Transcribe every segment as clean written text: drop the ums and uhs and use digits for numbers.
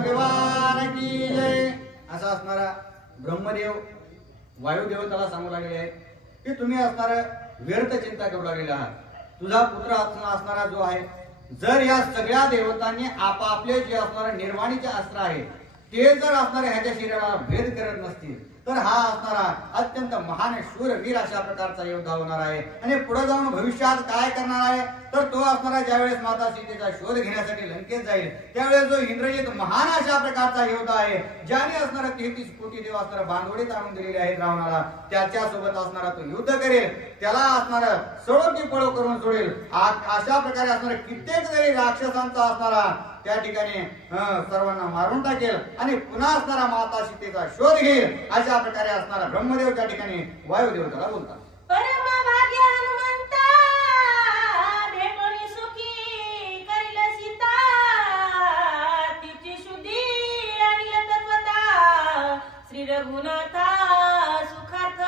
भगवान की जय. असा असणारा ब्रह्मदेव वायुदेवताला सांगू लागले आहे की तुम्ही असणार व्यर्थ चिंता करू लागलेले आहात. तुझा पुत्र असणारा जो आहे, जर या सगळ्या देवतांनी आपापले जे असणारे निर्वाणीचे अस्त्र आहे ते जर असणारे ह्याच्या शरीराला भेद करत नसतील तर हा असणारा अत्यंत महान शूर वीर अशा प्रकारचा योद्धा होणार आहे. आणि पुढे जाऊन भविष्यात काय करणार आहे तर तो असणारा ज्यावेळेस माता सीतेचा शोध घेण्यासाठी लंकेत जाईल त्यावेळेस जो इंद्रजित महान अशा प्रकारचा योद्धा आहे, ज्याने असणारा 33 कोटी देव असणारा बांधवडीत आणून दिलेले आहेत रावणाला, त्याच्या सोबत असणारा तो युद्ध करेल, त्याला असणारा सडो की पळो करून सोडेल. अशा प्रकारे असणारा कित्येक जरी राक्षसांचा असणारा त्या ठिकाणी सर्वांना मारून टाकेल आणि पुन्हा असणारा माता सीतेचा शोध घेईल. अशा प्रकारे असणारा ब्रह्मदेव त्या ठिकाणी वायुदेवताला बोलतात. परम भाग्य हनुमंता भेटोनी सुखी करिल सीता तिची शुद्धी आणि तत्वता श्री रघुनाथा सुखार्थ.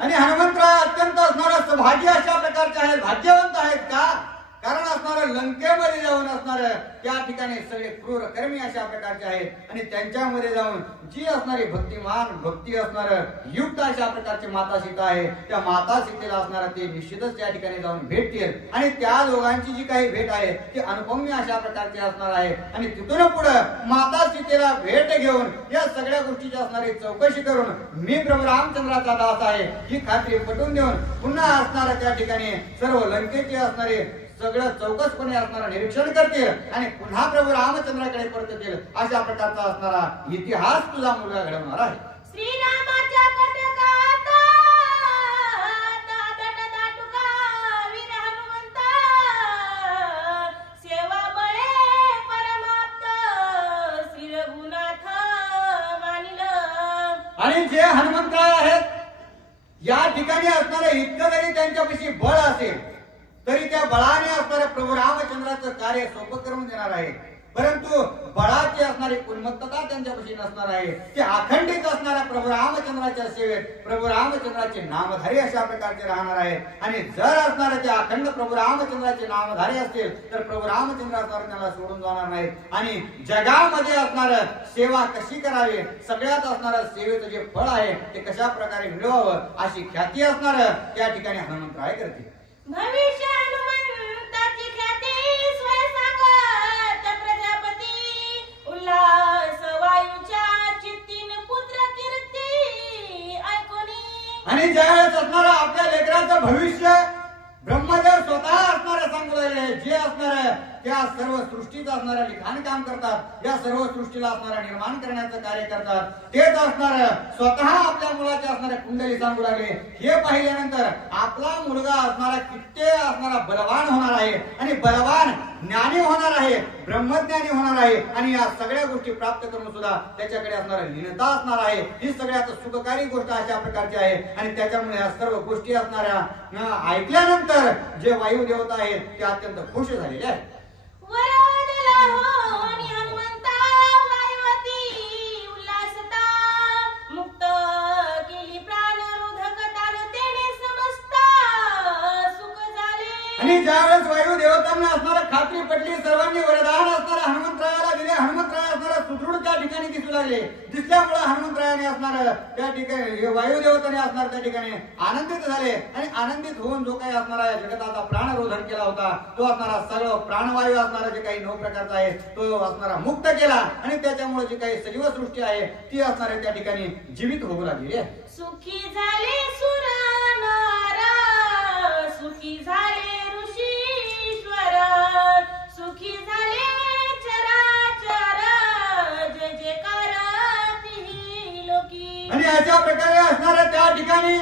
आणि हनुमंतराय अत्यंत असणारा सौभाग्य अशा प्रकारचे आहेत, भाग्यवंत आहेत. का? कारण असणारं लंकेमध्ये जाऊन असणारं त्या ठिकाणी सगळे क्रूर कर्मी अशा प्रकारचे आहेत आणि त्यांच्यामध्ये जाऊन जी असणारी भक्तिमान भक्ती असणारं युक्त अशा प्रकारची माता सीता आहे, त्या माता सीतेला असणारा ते निश्चितच त्या ठिकाणी जाऊन भेटतील आणि त्या दोघांची जी काही भेट आहे ती अनुपम्य अशा प्रकारची असणार आहे. आणि तिथून पुढे माता सीतेला भेट घेऊन या सगळ्या गोष्टीची असणारी चौकशी करून मी प्रभू रामचंद्राचा दास आहे ही खात्री पटवून देऊन पुन्हा असणारा त्या ठिकाणी सर्व लंकेचे असणारे सगळं चौकसपणे असणारा निरीक्षण करतील आणि पुन्हा प्रभू रामचंद्राकडे परततील. अशा प्रकारचा असणारा इतिहास तुझा मुलगा घडवणार आहे. श्रीरामाच्या कटकात दादट दाटुका वीर हनुमंता सेवा बळे परमाप्त श्री रघुनाथ मानिल. आणि जे हनुमंतराय आहेत या ठिकाणी असणारे इतकं जरी त्यांच्यापाशी बळ असेल तरी त्या बळाने असणाऱ्या प्रभू रामचंद्राचं कार्य सोपं करून देणार आहे. परंतु बळाची असणारी गुणवत्ता त्यांच्यापाशी नसणार आहे. ते अखंडित असणाऱ्या प्रभू रामचंद्राच्या सेवेत प्रभू रामचंद्राचे नामधारी अशा प्रकारचे राहणार आहे. आणि जर असणारे ते अखंड प्रभू रामचंद्राचे नामधारी असतील तर प्रभू रामचंद्र असणार त्यांना सोडून जाणार नाहीत. आणि जगामध्ये असणार सेवा कशी करावी, सगळ्यात असणारं सेवेचं जे फळ आहे ते कशा प्रकारे मिळवावं अशी ख्याती असणार त्या ठिकाणी हनुमंतराय करतील. भविष्य हनुमंताची ख्याती स्वय सांगत प्रजापती उल्हास वायूच्या चित्तीन पुत्र कीर्ती ऐकोनी. आणि ज्यावेळेस असणारा आपल्या लेकराचं भविष्य ब्रह्मदेव स्वतः असणारे सांगू लागले, जे असणार त्या सर्व सृष्टीचं असणारं लिखाण काम करतात, या सर्व सृष्टीला असणारा निर्माण करण्याचं कार्य करतात, तेच असणार स्वतः आपल्या मुलाच्या असणाऱ्या कुंडली सांगू लागले. हे पाहिल्यानंतर आपला मुलगा असणारा किती असणारा बलवान होणार आहे आणि बलवान ज्ञानी होणार आहे, ब्रह्मज्ञानी होणार आहे आणि या सगळ्या गोष्टी प्राप्त करून सुद्धा त्याच्याकडे असणारा लीनता असणार आहे. ही सगळ्यात सुखकारी गोष्ट अशा प्रकारची आहे आणि त्याच्यामुळे या सर्व गोष्टी असणाऱ्या ऐकल्यानंतर जे वायू देवता आहेत ते अत्यंत खुश झालेले आहेत. वरदला हो आणि हनुमंता वायुवती उल्हासता मुक्त केली प्राण रुधकतान तेने समस्त सुख झाले. आणि ज्यावेळेस वायू देवतांना असणारा खात्री पटली, सर्वांनी वरदान असणारा हनुमंतरायाला दिले, हनुमंतराय असणारा सुदृढ त्या ठिकाणी दिसू लागले. दिसल्यामुळे हनुमंतरायाने असणार त्या ठिकाणी वायू देवताने असणार त्या ठिकाणी आनंदित झाले आणि आनंदित होऊन जो काही असणारा जगताचा प्राणरोधन केला होता तो असणारा सर्व प्राणवायू असणारा जे काही 9 प्रकारचा आहे तो असणारा मुक्त केला आणि त्याच्यामुळे जी काही सजीव सृष्टी आहे ती असणारे त्या ठिकाणी जीवित होऊ लागली आहे. सुखी झाले सुर नर सुखी झाले ऋषीश्वर सुखी झाले चराचर जय जयकार तिन्ही लोकी. आणि अशा प्रकारे असणाऱ्या त्या ठिकाणी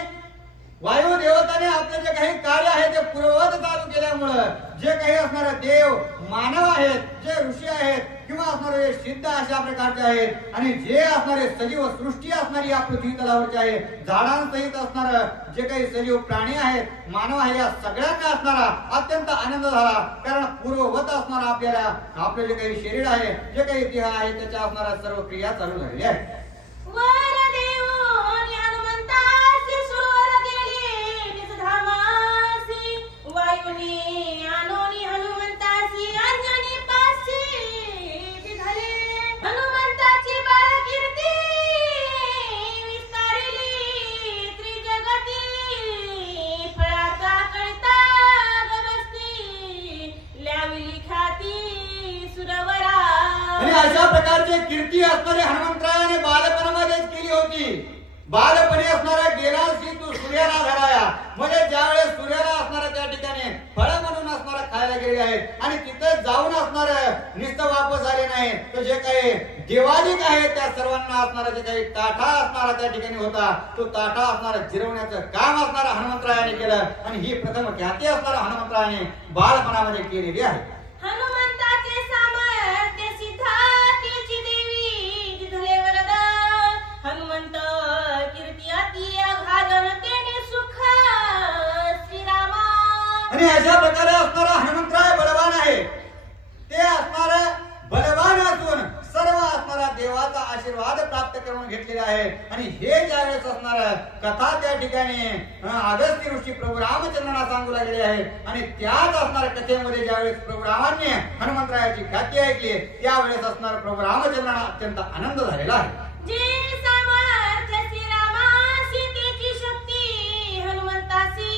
वायू देवताने आपले जे काही कार्य आहे ते पूर्ववत चालू केल्यामुळं जे काही असणारे देव मानव आहेत, जे ऋषी आहेत किंवा असणारे सिद्ध अशा प्रकारचे आहेत आणि जे असणारे सजीव सृष्टी असणारी या पृथ्वी तलावरची आहे, झाडांसहित असणार जे काही सजीव प्राणी आहेत, मानव आहे, या सगळ्यांना असणारा अत्यंत आनंद झाला. कारण पूर्ववत असणारा आपल्याला आपले जे काही शरीर आहे, जे काही देह आहे त्याच्या असणाऱ्या सर्व क्रिया चालू झालेल्या आहेत. वायुनी आणोनी हनुमंतासी अंजनी पासी झाले. हनुमंत अशा प्रकारची कीर्ती असणारी हनुमंतरायाने बालपणामध्येच केली होती. बालपणी असणारा गेला सी तू सूर्याला धराया, म्हणजे ज्यावेळेस सूर्याला असणारा त्या ठिकाणी फळ म्हणून असणारा खायला गेले आहेत आणि तिथे जाऊन असणार नुसतं वापस आले नाही, तर जे काही देवाधिक आहे त्या सर्वांना असणारा जे काही ताठा असणारा त्या ठिकाणी होता, तो ताठा असणारा जिरवण्याचं काम असणारा हनुमंतरायाने केलं आणि ही प्रथम ख्याती असणारा हनुमंतरायाने बालपणामध्ये केलेली आहे. हनुमंताचे सामर्थ्य सिद्धार्थीची देवी दिधले वरद, हनुमंत कीर्ती अति अघागन तेने सुख श्रीरामा. आणि अशा प्रकारे असणारा हनुमंतराय बलवान आहे. ते असणारा बलवान असून सर्व असणारा देवाचा आशीर्वाद प्राप्त करून घेतलेला आहे. आणि हे ज्यावेळेस असणार कथा त्या ठिकाणी अगस्त्य ऋषी प्रभू रामचंद्रांना सांगू लागले आहे आणि त्याच असणाऱ्या कथेमध्ये ज्यावेळेस प्रभू रामांनी हनुमंतरायाची ख्याती ऐकली, त्यावेळेस असणार प्रभू रामचंद्रांना अत्यंत आनंद झालेला आहे. जे सामर्थ्य श्रीरामा सीतेची शक्ती हनुमंतासी,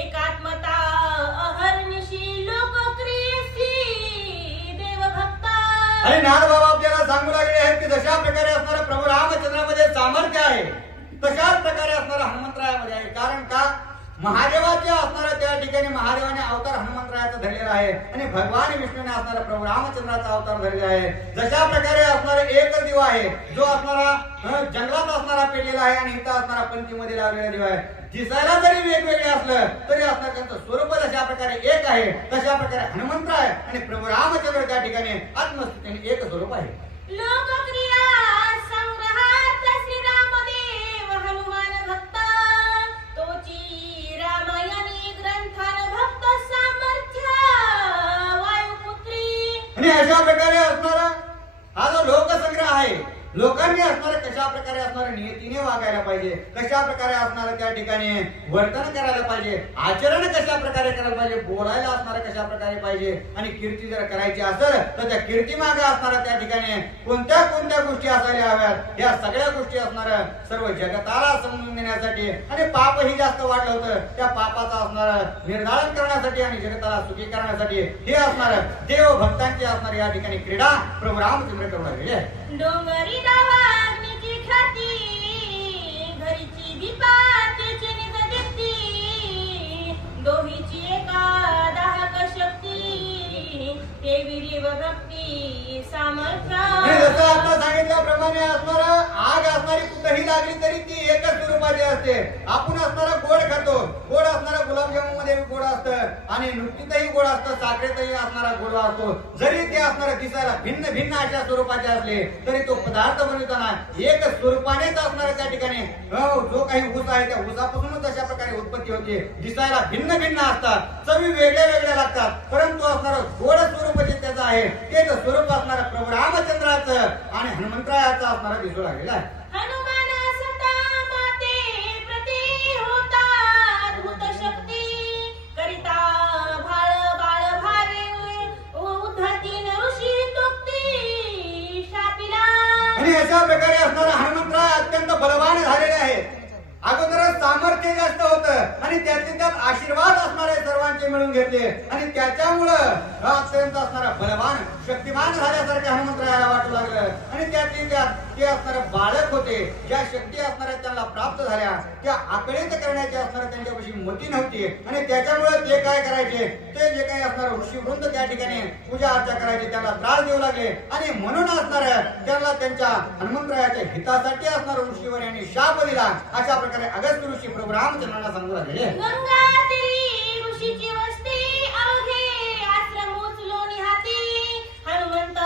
एकात्मता अहर्निशी लोकक्रियेसी देवभक्ता. आणि नारदबाबा आपल्याला सांगू लागले आहेत की जशा प्रकारे असणारा प्रभू रामचंद्रामध्ये सामर्थ्य आहे, तशाच प्रकारे असणारा हनुमंतरायामध्ये आहे. कारण का महादेवाच्या असणारा त्या ठिकाणी महादेवाने अवतार हनुमंतरायाचा धरलेला आहे आणि भगवान विष्णूने असणारा प्रभू रामचंद्राचा अवतार धरलेला आहे. जशा प्रकारे असणारा एकच दिवा आहे जो असणारा जंगलात असणारा पेटलेला आहे आणि इथं असणारा पंक्तीमध्ये लावलेला दिवा आहे. दिसायला जरी वेगवेगळे असलं तरी असणार त्यांचं स्वरूप जशा प्रकारे एक आहे, तशा प्रकारे हनुमंतराय आणि प्रभू रामचंद्र त्या ठिकाणी आत्मस्थितीने एक स्वरूप आहे. लोकक्रिया संग्रहार्थ श्रीरामदेव हनुमान भक्त, तोची रामायणी ग्रंथान भक्त सामर्थ्य वायुपुत्री. आणि अशा प्रकारे असणारा हा जो लोकसंग्रह आहे, लोकांनी असणारे कशा प्रकारे असणारे नियतीने वागायला पाहिजे, कशा प्रकारे असणारे त्या ठिकाणी वर्तन करायला पाहिजे, आचरण कशा प्रकारे करायला पाहिजे, बोलायला असणारे कशा प्रकारे पाहिजे आणि कीर्ती जर करायची असेल तर त्या कीर्ती मागे असणाऱ्या त्या ठिकाणी कोणत्या कोणत्या गोष्टी असायला हव्यात, या सगळ्या गोष्टी असणाऱ्या सर्व जगताला समजून देण्यासाठी आणि पापही जास्त वाढलं होतं त्या पापाचा असणारा निर्धारण करण्यासाठी आणि जगताला सुखी करण्यासाठी हे असणार देव भक्तांची असणारी या ठिकाणी क्रीडा प्रभू रामचंद्र करून राहिली आहे. डोंगरी डावाग्नीची ख्याती, घरीची दीपातेची निज दीप्ती, दोहीची एका दाहक शक्ती, देवी व भक्ती सामर्थ्य. जसं आता सांगितल्याप्रमाणे असणारा आग असणारी कुठेही लागली तरी ती एकच स्वरूपाची असते. आपण असणारा गोड खातो, गोड असणारा गुलाबजामुन मध्ये गोड असतं आणि नुकतीतही गोड असतं, साखरेतही असणारा गोड असतो. जरी ते असणारा दिसायला भिन्न भिन्न अशा स्वरूपाचे असले तरी तो पदार्थ बनवताना एक स्वरूपानेच असणारा त्या ठिकाणी जो काही ऊस आहे त्या ऊसापासूनच अशा प्रकारे उत्पत्ती होते. दिसायला भिन्न भिन्न असतात, चवी वेगळ्या वेगळ्या लागतात, परंतु असणारा गोड स्वरूप जे त्याचं आहे तेच स्वरूप असणारा प्रभू रामचंद्राचं आणि हनुमंतरायाचं असणारा दिसू लागलेला आहे. हनुमान सता माते प्रती होता अद्भुत शक्ती, करिता भाळ बाळ भावे उद्धतीन ऋषी तुक्ती शापिला. आणि अशा प्रकारे असणारा हनुमंतराय अत्यंत बलवान झालेले आहेत. अगोदरच सामर्थ्य जास्त होतं आणि त्यातले त्यात आशीर्वाद असणारे सर्वांचे मिळून घेतले आणि त्याच्यामुळं अत्यंत असणारा बलवान शक्तिमान झाल्यासारखे हनुमंतरायाला वाटू लागलं. आणि त्यातले त्यात ते असणारे बालक होते, ज्या शक्ती असणाऱ्या त्यांना प्राप्त झाल्या त्या आकळीत करण्याची असणाऱ्या त्यांच्यापाशी मती नव्हती आणि त्याच्यामुळे ते काय करायचे, ते जे काही असणार ऋषीवृंद त्या ठिकाणी पूजा अर्चा करायचे त्यांना त्रास देऊ लागले आणि म्हणून असणाऱ्या त्यांना त्यांच्या हनुमंतरायाच्या हितासाठी असणाऱ्या ऋषीवर यांनी शाप दिला. अशा प्रकारे अगस्त्य ऋषी प्रभू रामचंद्रांना सांगू लागले. गंगा तीरी ऋषीची वस्ती, अवघे आश्रम उचलून हाती, हनुमंत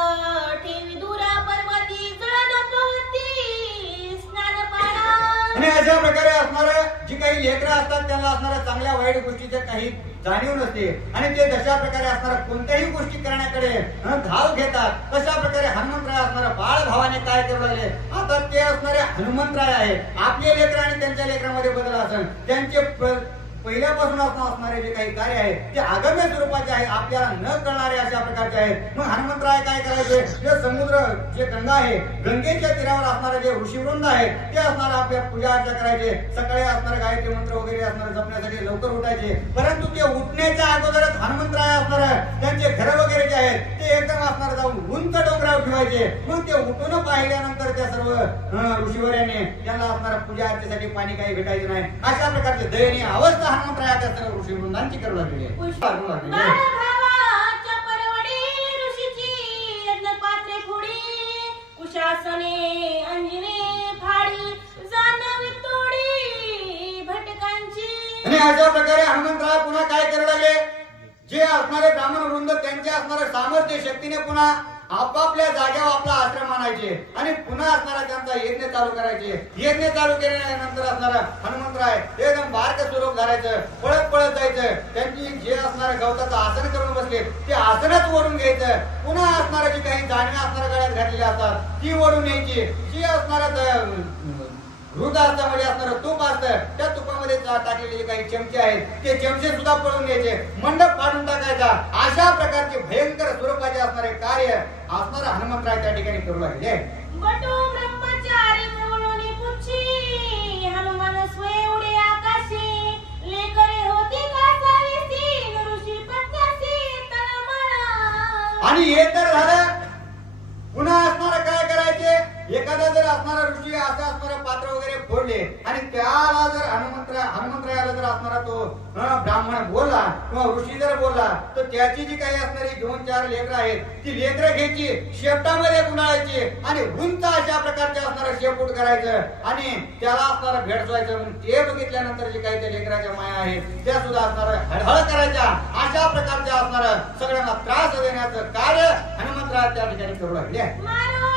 ठेवी दूर पर्वती जळण पवती स्नान पारा. आणि अशा प्रकारे असणाऱ्या जी काही लेकरं असतात त्यांना असणाऱ्या चांगल्या वाईट गोष्टीचे काही जाणीव नसते आणि ते जशा प्रकारे असणाऱ्या कोणत्याही गोष्टी करण्याकडे धाव घेतात, तशा प्रकारे हनुमंतराय असणाऱ्या बाळ भावाने काय करू लागले, आता ते असणारे हनुमंतराय आहे. आपले लेकर आणि त्यांच्या लेकरांमध्ये बदल असेल, त्यांचे पहिल्यापासून असणारे जे काही कार्य आहे ते आगम्य स्वरूपाचे आहे, आपल्याला न कळणारे अशा प्रकारचे आहेत. मग हनुमंतराय काय करायचे, जे समुद्र जे गंगा आहे, गंगेच्या तीरावर असणारे जे ऋषीवृंद आहे ते असणारे आपल्या पूजा अर्चा करायचे. सकाळी असणारे गायत्री मंत्र वगैरे असणारे जपण्यासाठी लवकर उठायचे. परंतु ते उठण्याच्या अगोदरच हनुमंतराय असणारे त्यांचे घर वगैरे जे आहेत ते एकदम असणारे जाऊन उंच डोंगरावर ठेवायचे. मग ते उठून पाहिल्यानंतर त्या सर्व ऋषीवर्याने त्यांना असणाऱ्या पूजा अर्चेसाठी पाणी काही भेटायचे नाही. अशा प्रकारचे दयनीय अवस्था हनुमंतरायाच्या सर्व ऋषीवृंदांची करू लागलेली आहे. बाळभावाच्या परवडी ऋषीची यज्ञपात्रे फोडी, कुशासने अंजने फाडी, जाणवी तोडी भटकांची. आणि अशा प्रकारे हनुमंतराय पुन्हा काय करू लागले, जे असणारे ब्राह्मण वृंद त्यांचे असणारे सामर्थ्य शक्तीने पुन्हा आपापल्या जागेवर आपला आश्रम आणायचे आणि पुन्हा असणारा त्यांचा यज्ञ चालू करायचे. यज्ञ चालू केल्यानंतर असणारा हनुमंतराय एकदम बारक स्वरूप धरायचं, पळत पळत जायचं. त्यांची जे असणारे गवताचं आसन करून बसले ते आसनच ओढून घ्यायचं. पुन्हा असणारा जी काही जाणवे असणाऱ्या गळ्यात घातलेली असतात ती ओढून न्यायची. जी असणारा दूध असतं म्हणजे असणारं तूप असतं, त्या तुपामध्ये टाकलेले जे काही चमचे आहेत ते चमचे सुद्धा पळून घ्यायचे, मंडप फाडून टाकायचा. अशा प्रकारचे भयंकर स्वरूपाचे असणारे कार्य असणारा हनुमंतराय त्या ठिकाणी करू लागले. बटू ब्रह्मचारी म्हणून पुच्छी, हनुमान स्वय उडे आकाशी, लेकरे होती कासावीसी, ऋषी पत्न्यासी तळमळ. आणि हे तर झालं. पुन्हा असणारा काय करायचे, एखादा जर असणारा ऋषी असं असणारे पात्र वगैरे फोडले आणि त्याला जर हनुमंतरायाला जर असणारा तो ब्राह्मण बोलला किंवा ऋषी जर बोलला तर त्याची जी काही असणारी 2-4 लेकरं आहेत ती लेकरं घ्यायची, शेपटामध्ये गुंडाळायची आणि उंच अशा प्रकारचे असणारं शेपूट करायचं आणि त्याला असणारं भेडसवायचं. म्हणून ते बघितल्यानंतर जे काही त्या लेकराच्या माया आहेत त्या सुद्धा असणारं हळहळ करायच्या. अशा प्रकारच्या असणारं सगळ्यांना त्रास देण्याचं कार्य हनुमंतराय त्या ठिकाणी करू लागले. मारो